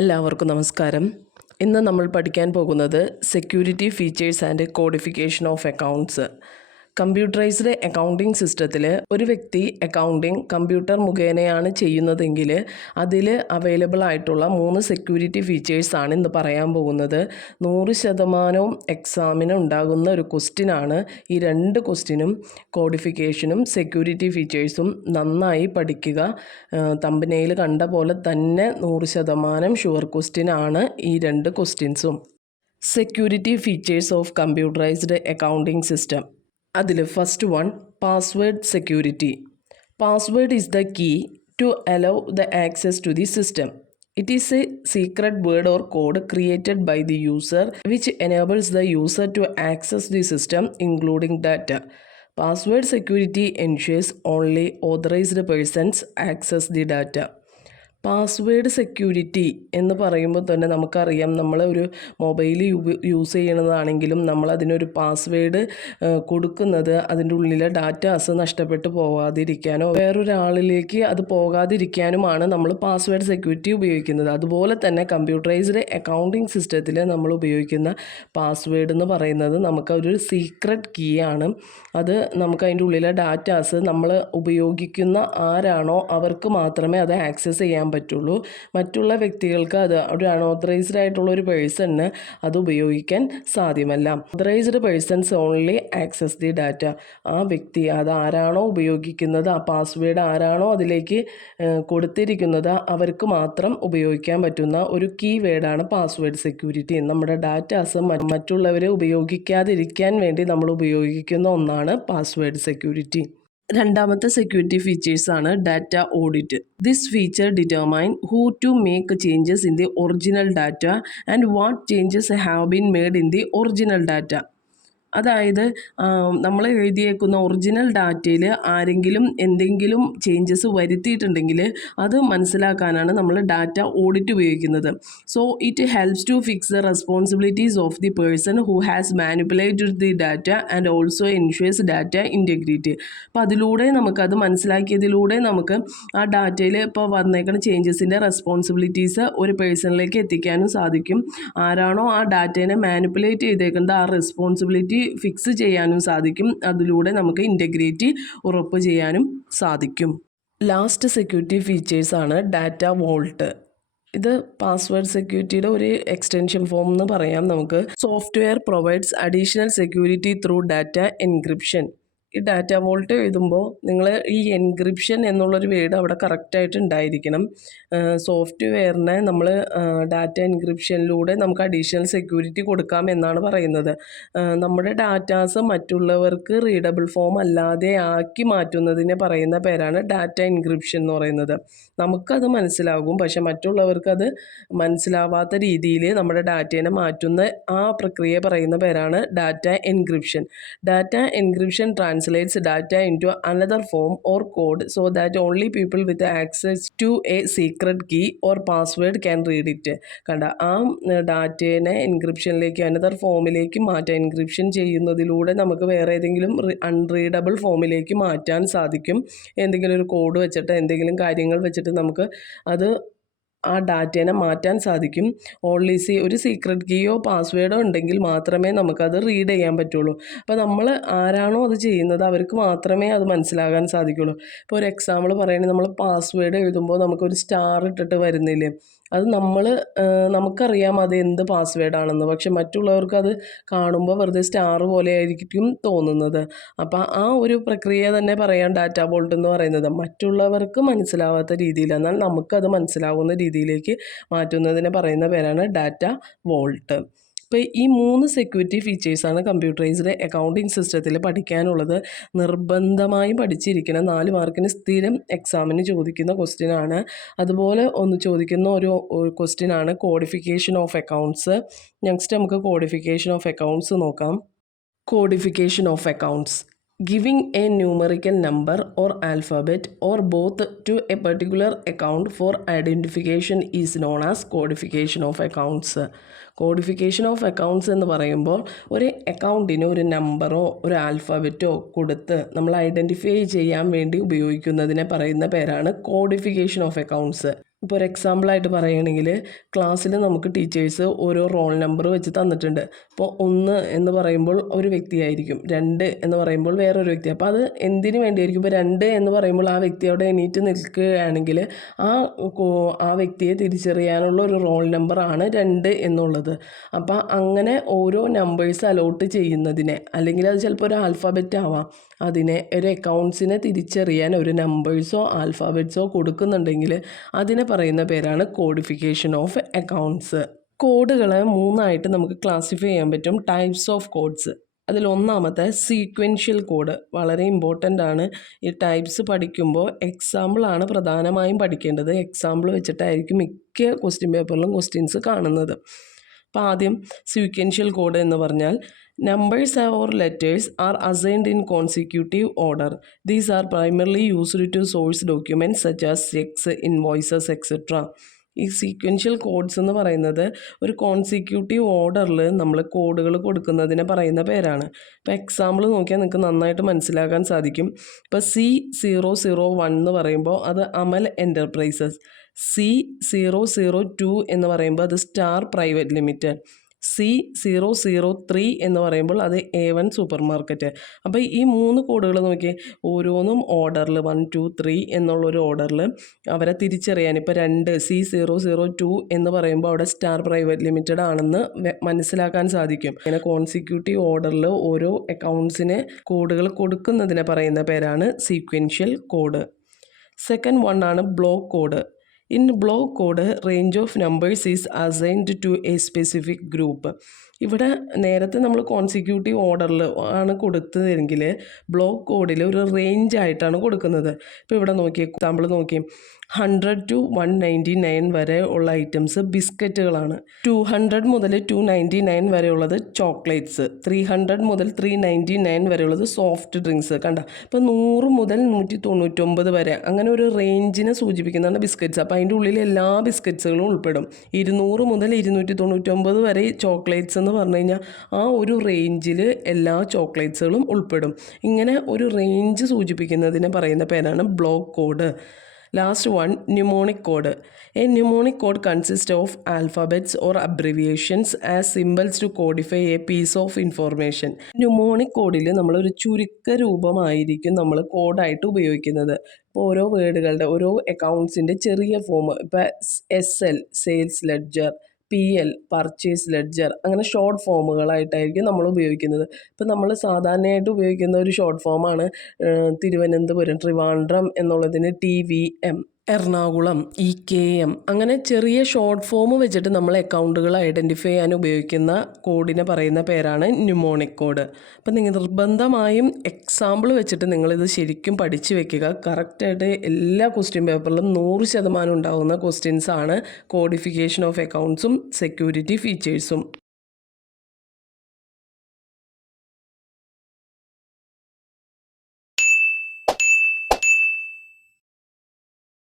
എല്ലാവർക്കും നമസ്കാരം. ഇന്ന് നമ്മൾ പഠിക്കാൻ പോകുന്നത് security features and codification of accounts. Computerised accounting സിസ്റ്റത്തിൽ ഒരു വ്യക്തി അക്കൗണ്ടിംഗ് കമ്പ്യൂട്ടർ മുഖേനയാണ് ചെയ്യുന്നതെങ്കിൽ അതിൽ അവൈലബിൾ ആയിട്ടുള്ള 3 സെക്യൂരിറ്റി ഫീച്ചേഴ്സാണ് ഇന്ന് പറയാൻ പോകുന്നത്. 100% എക്സാമിന് ഉണ്ടാകുന്ന ഒരു ക്വസ്റ്റ്യനാണ്. ഈ 2 ക്വസ്റ്റ്യനും കോഡിഫിക്കേഷനും സെക്യൂരിറ്റി ഫീച്ചേഴ്സും നന്നായി പഠിക്കുക. തമ്പനെയിൽ കണ്ട പോലെ തന്നെ 100% ഷുവർ ക്വസ്റ്റ്യനാണ് ഈ 2 ക്വസ്റ്റ്യൻസും. Security features of computerised accounting system. അതിൽ first one, password security. Password is the key to allow the access to the system. It is a secret word or code created by the user which enables the user to access the system including data. Password security ensures only authorized persons access the data. Password security എന്ന് പറയുമ്പോൾ തന്നെ നമുക്കറിയാം, നമ്മൾ ഒരു mobile use ചെയ്യണതാണെങ്കിലും നമ്മൾ അതിനൊരു password കൊടുക്കുന്നത് അതിൻ്റെ ഉള്ളിലെ ഡാറ്റാസ് നഷ്ടപ്പെട്ടു പോകാതിരിക്കാനോ വേറൊരാളിലേക്ക് അത് പോകാതിരിക്കാനുമാണ് നമ്മൾ പാസ്വേഡ് സെക്യൂരിറ്റി ഉപയോഗിക്കുന്നത്. അതുപോലെ തന്നെ കമ്പ്യൂട്ടറൈസ്ഡ് അക്കൗണ്ടിംഗ് സിസ്റ്റത്തിൽ നമ്മൾ ഉപയോഗിക്കുന്ന പാസ്വേഡ് എന്ന് പറയുന്നത് നമുക്കൊരു സീക്രട്ട് കീ ആണ്. അത് നമുക്ക് അതിൻ്റെ ഉള്ളിലെ ഡാറ്റാസ് നമ്മൾ ഉപയോഗിക്കുന്ന ആരാണോ അവർക്ക് മാത്രമേ അത് ആക്സസ് ചെയ്യാൻ പറ്റുള്ളൂ. മറ്റുള്ള വ്യക്തികൾക്ക് അത് ഒരു അൺഓതറൈസ്ഡ് ആയിട്ടുള്ള ഒരു പേഴ്സണിന് അത് ഉപയോഗിക്കാൻ സാധ്യമല്ല. Authorized persons only access the data. ആ വ്യക്തി അത് ആരാണോ ഉപയോഗിക്കുന്നത്, ആ പാസ്വേഡ് ആരാണോ അതിലേക്ക് കൊടുത്തിരിക്കുന്നത് അവർക്ക് മാത്രം ഉപയോഗിക്കാൻ പറ്റുന്ന ഒരു കീ വേർഡാണ് പാസ്വേഡ് സെക്യൂരിറ്റി. നമ്മുടെ ഡാറ്റാസ് മറ്റുള്ളവരെ ഉപയോഗിക്കാതിരിക്കാൻ വേണ്ടി നമ്മൾ ഉപയോഗിക്കുന്ന ഒന്നാണ് പാസ്വേഡ് സെക്യൂരിറ്റി. രണ്ടാമത്തെ സെക്യൂരിറ്റി ഫീച്ചേഴ്സാണ് data audit. This feature determine who to make changes in the original data and what changes have been made in the original data. അതായത് നമ്മൾ എഴുതിയേക്കുന്ന ഒറിജിനൽ ഡാറ്റയിൽ ആരെങ്കിലും എന്തെങ്കിലും ചേഞ്ചസ് വരുത്തിയിട്ടുണ്ടെങ്കിൽ അത് മനസ്സിലാക്കാനാണ് നമ്മൾ ഡാറ്റ ഓഡിറ്റ് ഉപയോഗിക്കുന്നത്. So it helps to fix the responsibilities of the person who has manipulated the data and also ensures data integrity. അപ്പോൾ അതിലൂടെ നമുക്കത് മനസ്സിലാക്കിയതിലൂടെ നമുക്ക് ആ ഡാറ്റയിൽ ഇപ്പോൾ വന്നേക്കുന്ന ചേഞ്ചസിൻ്റെ റെസ്പോൺസിബിലിറ്റീസ് ഒരു പേഴ്സണിലേക്ക് എത്തിക്കാനും സാധിക്കും. ആരാണോ ആ ഡാറ്റേനെ മാനിപ്പുലേറ്റ് ചെയ്തേക്കുന്നത് ആ റെസ്പോൺസിബിലിറ്റി ഫിക്സ് ചെയ്യാനും സാധിക്കും. അതിലൂടെ നമുക്ക് ഇൻറ്റഗ്രിറ്റി ഉറപ്പ് ചെയ്യാനും സാധിക്കും. ലാസ്റ്റ് സെക്യൂരിറ്റി ഫീച്ചേഴ്സാണ് ഡാറ്റ വോൾട്ട്. ഇത് പാസ്വേഡ് സെക്യൂരിറ്റിയുടെ ഒരു എക്സ്റ്റൻഷൻ ഫോം എന്ന് പറയാം നമുക്ക്. Software provides additional security through data encryption. ഈ ഡാറ്റ വോൾട്ട് എഴുതുമ്പോൾ നിങ്ങൾ ഈ എൻക്രിപ്ഷൻ എന്നുള്ളൊരു വേർഡ് അവിടെ കറക്റ്റായിട്ട് ഉണ്ടായിരിക്കണം. സോഫ്റ്റ്വെയറിനെ നമ്മൾ ഡാറ്റ എൻക്രിപ്ഷനിലൂടെ നമുക്ക് അഡീഷണൽ സെക്യൂരിറ്റി കൊടുക്കാം എന്നാണ് പറയുന്നത്. നമ്മുടെ ഡാറ്റാസ് മറ്റുള്ളവർക്ക് റീഡബിൾ ഫോം അല്ലാതെ ആക്കി മാറ്റുന്നതിനെ പറയുന്ന പേരാണ് ഡാറ്റ എൻക്രിപ്ഷൻ എന്ന് പറയുന്നത്. നമുക്കത് മനസ്സിലാകും, പക്ഷെ മറ്റുള്ളവർക്കത് മനസ്സിലാവാത്ത രീതിയിൽ നമ്മുടെ ഡാറ്റേനെ മാറ്റുന്ന ആ പ്രക്രിയ പറയുന്ന പേരാണ് data encryption. Data encryption translates data into another form or code so that only people with access to a secret key or password can read it. കണ്ട, ആ ഡാറ്റേനെ എൻക്രിപ്ഷനിലേക്ക് അനദർ ഫോമിലേക്ക് മാറ്റാം. എൻക്രിപ്ഷൻ ചെയ്യുന്നതിലൂടെ നമുക്ക് വേറെ ഏതെങ്കിലും അൺറീഡബിൾ ഫോമിലേക്ക് മാറ്റാൻ സാധിക്കും. എന്തെങ്കിലും ഒരു കോഡ് വെച്ചിട്ട് എന്തെങ്കിലും കാര്യങ്ങൾ വെച്ചിട്ട് നമുക്ക് അത് ആ ഡാറ്റേനെ മാറ്റാൻ സാധിക്കും. ഓൺലി ഒരു സീക്രട്ട് കീയോ പാസ്വേഡോ ഉണ്ടെങ്കിൽ മാത്രമേ നമുക്കത് റീഡ് ചെയ്യാൻ പറ്റുള്ളൂ. അപ്പോൾ നമ്മൾ ആരാണോ അത് ചെയ്യുന്നത് അവർക്ക് മാത്രമേ അത് മനസ്സിലാകാൻ സാധിക്കുള്ളൂ. ഇപ്പോൾ ഒരു എക്സാമ്പിൾ പറയുകയാണെങ്കിൽ നമ്മൾ പാസ്വേഡ് എഴുതുമ്പോൾ നമുക്കൊരു സ്റ്റാർ ഇട്ടിട്ട് വരുന്നില്ലേ, അത് നമുക്കറിയാം അത് എന്ത് പാസ്വേഡാണെന്ന്. പക്ഷെ മറ്റുള്ളവർക്ക് അത് കാണുമ്പോൾ വെറുതെ സ്റ്റാർ പോലെ ആയിരിക്കും തോന്നുന്നത്. അപ്പോൾ ആ ഒരു പ്രക്രിയ തന്നെ പറയാം ഡാറ്റ വോൾട്ട് എന്ന് പറയുന്നത്. മറ്റുള്ളവർക്ക് മനസ്സിലാവാത്ത രീതിയിൽ എന്നാൽ നമുക്കത് മനസ്സിലാവുന്ന രീതിയിലേക്ക് മാറ്റുന്നതിനെ പറയുന്ന പേരാണ് ഡാറ്റ വോൾട്ട്. ഇപ്പോൾ ഈ 3 സെക്യൂരിറ്റി ഫീച്ചേഴ്സാണ് കമ്പ്യൂട്ടറൈസ്ഡ് അക്കൗണ്ടിംഗ് സിസ്റ്റത്തിൽ പഠിക്കാനുള്ളത്. നിർബന്ധമായും പഠിച്ചിരിക്കണം. 4 മാർക്കിന് സ്ഥിരം എക്സാമിന് ചോദിക്കുന്ന ക്വസ്റ്റ്യനാണ്. അതുപോലെ ഒന്ന് ചോദിക്കുന്ന ഒരു ക്വസ്റ്റ്യനാണ് കോഡിഫിക്കേഷൻ ഓഫ് അക്കൗണ്ട്സ്. നെക്സ്റ്റ് നമുക്ക് കോഡിഫിക്കേഷൻ ഓഫ് അക്കൗണ്ട്സ് നോക്കാം. Codification of accounts. Giving a numerical number or alphabet or both to a particular account for identification is known as codification of accounts. Codification of accounts എന്ന് പറയുമ്പോൾ ഒരു അക്കൗണ്ടിന് ഒരു നമ്പറോ ഒരു ആൽഫബറ്റോ കൊടുത്ത് നമ്മൾ ഐഡൻറ്റിഫൈ ചെയ്യാൻ വേണ്ടി ഉപയോഗിക്കുന്നതിനെ പറയുന്ന പേരാണ് കോഡിഫിക്കേഷൻ ഓഫ് അക്കൗണ്ട്സ്. ഇപ്പോൾ ഒരു എക്സാമ്പിളായിട്ട് പറയുകയാണെങ്കിൽ ക്ലാസ്സിൽ നമുക്ക് ടീച്ചേഴ്സ് ഓരോ റോൾ നമ്പർ വെച്ച് തന്നിട്ടുണ്ട്. ഇപ്പോൾ 1 എന്ന് പറയുമ്പോൾ ഒരു വ്യക്തിയായിരിക്കും, 2 എന്ന് പറയുമ്പോൾ വേറൊരു വ്യക്തി. അപ്പോൾ അത് എന്തിനു വേണ്ടിയായിരിക്കും? ഇപ്പോൾ 2 എന്ന് പറയുമ്പോൾ ആ വ്യക്തി അവിടെ എണീറ്റ് നിൽക്കുകയാണെങ്കിൽ ആ വ്യക്തിയെ തിരിച്ചറിയാനുള്ള ഒരു റോൾ നമ്പറാണ് 2 എന്നുള്ളത്. അപ്പോൾ അങ്ങനെ ഓരോ നമ്പേഴ്സ് അലോട്ട് ചെയ്യുന്നതിനെ, അല്ലെങ്കിൽ അത് ചിലപ്പോൾ ഒരു ആൽഫബറ്റ് ആവാം, അതിനെ ഒരു അക്കൗണ്ട്സിനെ തിരിച്ചറിയാൻ ഒരു നമ്പേഴ്സോ ആൽഫബറ്റ്സോ കൊടുക്കുന്നുണ്ടെങ്കിൽ അതിനെ പറയുന്ന പേരാണ് കോഡിഫിക്കേഷൻ ഓഫ് അക്കൗണ്ട്സ്. കോഡുകളെ 3ആയിട്ട് നമുക്ക് ക്ലാസിഫൈ ചെയ്യാൻ പറ്റും. Types of codes. അതിലൊന്നാമത്തെ സീക്വൻഷ്യൽ കോഡ് വളരെ ഇമ്പോർട്ടൻ്റ് ആണ്. ഈ ടൈപ്സ് പഠിക്കുമ്പോൾ എക്സാമ്പിളാണ് പ്രധാനമായും പഠിക്കേണ്ടത്. എക്സാമ്പിൾ വെച്ചിട്ടായിരിക്കും മിക്ക ക്വസ്റ്റ്യൻ പേപ്പറിലും ക്വസ്റ്റ്യൻസ് കാണുന്നത്. അപ്പോൾ ആദ്യം സീക്വൻഷ്യൽ കോഡ് എന്ന് പറഞ്ഞാൽ numbers or letters are assigned in consecutive order. These are primarily used to source documents such as checks, invoices, etc. ഈ സീക്വൻഷ്യൽ കോഡ്സ് എന്ന് പറയുന്നത് ഒരു കോൺസിക്യൂട്ടീവ് ഓർഡറിൽ നമ്മൾ കോഡുകൾ കൊടുക്കുന്നതിനെ പറയുന്ന പേരാണ്. ഇപ്പോൾ എക്സാമ്പിൾ നോക്കിയാൽ നിങ്ങൾക്ക് നന്നായിട്ട് മനസ്സിലാക്കാൻ സാധിക്കും. ഇപ്പോൾ C001 എന്ന് പറയുമ്പോൾ അത് അമൽ എൻ്റർപ്രൈസസ്, C002 എന്ന് പറയുമ്പോൾ അത് സ്റ്റാർ പ്രൈവറ്റ് ലിമിറ്റഡ്, C003 എന്ന് പറയുമ്പോൾ അത് A1 സൂപ്പർ മാർക്കറ്റ്. അപ്പോൾ ഈ 3 കോഡുകൾ നോക്കിയേ, ഓരോന്നും ഓർഡറിൽ 1, 2, 3 എന്നുള്ളൊരു ഓർഡറിൽ അവരെ തിരിച്ചറിയാൻ. ഇപ്പോൾ 2 C002 എന്ന് പറയുമ്പോൾ അവിടെ സ്റ്റാർ പ്രൈവറ്റ് ലിമിറ്റഡ് ആണെന്ന് മനസ്സിലാക്കാൻ സാധിക്കും. ഇങ്ങനെ കോൺസിക്യൂട്ടീവ് ഓർഡറിൽ ഓരോ അക്കൗണ്ട്സിന് കോഡുകൾ കൊടുക്കുന്നതിനെ പറയുന്ന പേരാണ് സീക്വൻഷ്യൽ കോഡ്. സെക്കൻഡ് വൺ ആണ് block code. In block code, range of numbers is assigned to a specific group. ഇവിടെ നേരത്തെ നമ്മൾ കോൺസിക്യൂട്ടീവ് ഓർഡറിൽ ആണ് കൊടുത്തതെങ്കിൽ ബ്ലോക്ക് കോഡിൽ ഒരു റേഞ്ച് ആയിട്ടാണ് കൊടുക്കുന്നത്. ഇപ്പോൾ ഇവിടെ നോക്കി എക്സാമ്പിൾ നോക്കി, 100 to 199 വരെ ഉള്ള ഐറ്റംസ് ബിസ്ക്കറ്റുകളാണ്. 200 മുതൽ 299 വരെയുള്ളത് ചോക്ലേറ്റ്സ്. 300 മുതൽ 399 വരെയുള്ളത് സോഫ്റ്റ് ഡ്രിങ്ക്സ്. കണ്ട, ഇപ്പോൾ 100 മുതൽ 199 വരെ അങ്ങനെ ഒരു റേഞ്ചിനെ സൂചിപ്പിക്കുന്നതാണ് ബിസ്ക്കറ്റ്സ്. അപ്പോൾ അതിൻ്റെ ഉള്ളിൽ എല്ലാ ബിസ്ക്കറ്റ്സുകളും ഉൾപ്പെടും. 200 മുതൽ 299 വരെ ചോക്ലേറ്റ്സ് എന്ന് പറഞ്ഞു കഴിഞ്ഞാൽ ആ ഒരു റേഞ്ചിൽ എല്ലാ ചോക്ലേറ്റ്സുകളും ഉൾപ്പെടും. ഇങ്ങനെ ഒരു റേഞ്ച് സൂചിപ്പിക്കുന്നതിനെ പറയുന്ന പേരാണ് block code. Last one, mnemonic code. A mnemonic code consists of alphabets or abbreviations as symbols to codify a piece of information. Mnemonic കോഡിൽ നമ്മളൊരു ചുരുക്ക രൂപമായിരിക്കും നമ്മൾ കോഡായിട്ട് ഉപയോഗിക്കുന്നത്. ഇപ്പോൾ ഓരോ വേർഡുകളുടെ ഓരോ അക്കൗണ്ട്സിൻ്റെ ചെറിയ ഫോം, ഇപ്പോൾ SL sales ledger, PL purchase ledger, അങ്ങനെ ഷോർട്ട് ഫോമുകളായിട്ടായിരിക്കും നമ്മൾ ഉപയോഗിക്കുന്നത്. ഇപ്പോൾ നമ്മൾ സാധാരണയായിട്ട് ഉപയോഗിക്കുന്ന ഒരു ഷോർട്ട് ഫോമാണ് തിരുവനന്തപുരം, ട്രിവാൻഡ്രം എന്നുള്ളതിന് TVM, എറണാകുളം EKM. അങ്ങനെ ചെറിയ ഷോർട്ട് ഫോം വെച്ചിട്ട് നമ്മൾ അക്കൗണ്ടുകൾ ഐഡൻറ്റിഫൈ ചെയ്യാൻ ഉപയോഗിക്കുന്ന കോഡിനെ പറയുന്ന പേരാണ് ന്യൂമോണിക് കോഡ്. അപ്പം നിങ്ങൾ നിർബന്ധമായും എക്സാമ്പിൾ വെച്ചിട്ട് നിങ്ങളിത് ശരിക്കും പഠിച്ചു വെക്കുക. കറക്റ്റായിട്ട് എല്ലാ ക്വസ്റ്റ്യൻ പേപ്പറിലും 100% ഉണ്ടാകുന്ന ക്വസ്റ്റ്യൻസാണ് കോഡിഫിക്കേഷൻ ഓഫ് അക്കൗണ്ട്സും സെക്യൂരിറ്റി ഫീച്ചേഴ്സും.